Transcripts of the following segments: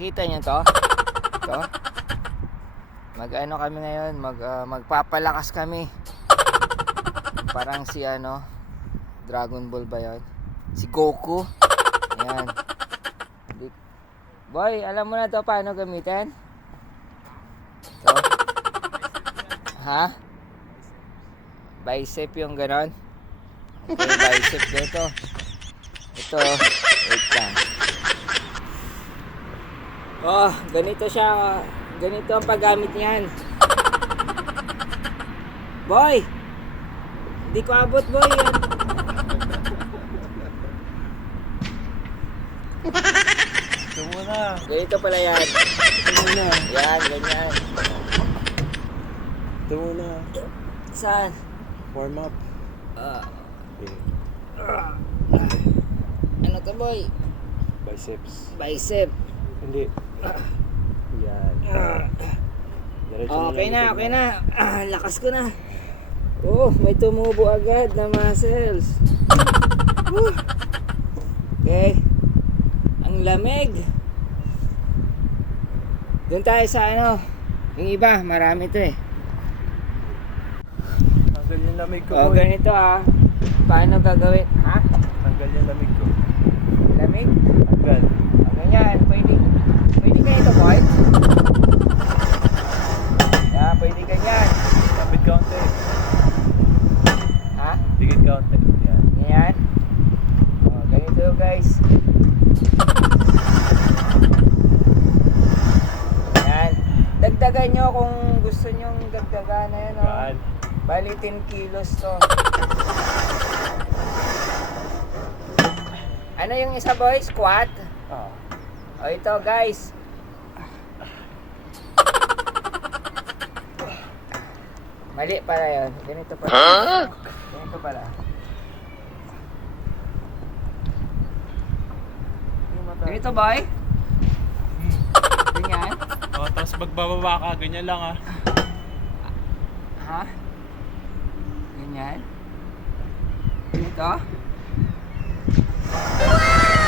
Nakita niyo to? Ito? Mag-ano kami ngayon, magpapalakas kami. Parang si ano, Dragon Ball ba yun? Si Goku. Ayan. Boy, alam mo na to paano gamitin? Ito? Ha? Bicep yung ganon? Ito yung bicep dito. Ito, wait lang. Oh, ganito siya. Ganito ang paggamit niyan. Boy! Hindi ko abot, boy. Yan. Ito muna. Ganito pala yan. Ito muna. Yan, ganyan. Ito muna. Saan? Warm up. Okay. Ano to, boy? Biceps. Bicep. Hindi. Yan. Diretso Oh, okay na, lang okay na. Lakas ko na. Oh, may tumubo agad na muscles. Woo. Okay. Ang lamig. Doon tayo sa ano. Yung iba, marami to eh. Tanggal yung lamig ko. Oh, boy. ganito ah. Paano gagawin? Ha? Tanggal yung lamig ko. Lamig? Tanggal. Oh, ganyan. Pwede ganito, boy? Yeah, pwede ganyan. Lapit kaunti. Ha? Tigit kaunti. Yan. Ganyan. Oh, ganito guys. Yan. Dagdagan nyo kung gusto nyong dagdagan na yan. Oh. Gaan. Bali 10 kilos to. Ano yung isa boy? Squat? Ah. O ito guys. Mali pala yun. Ganito pala. Ganito pala. Ganito boy? Ganyan? Oh, tapos magbababa ka. Ganyan lang ah. Ha? Ganyan? Ganito? Ganyan?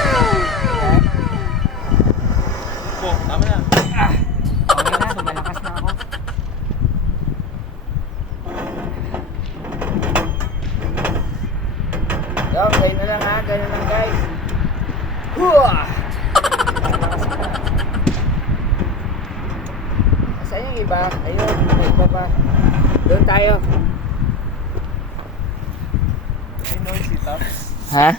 Po, tama na. Okay na, malakas na ako. Yung, ganyan na lang ha, ganyan lang guys. Huwah! Malakas ka. Saan yung iba? Ayun, may iba pa. Doon tayo. Ay, no, sit-ups. Ha?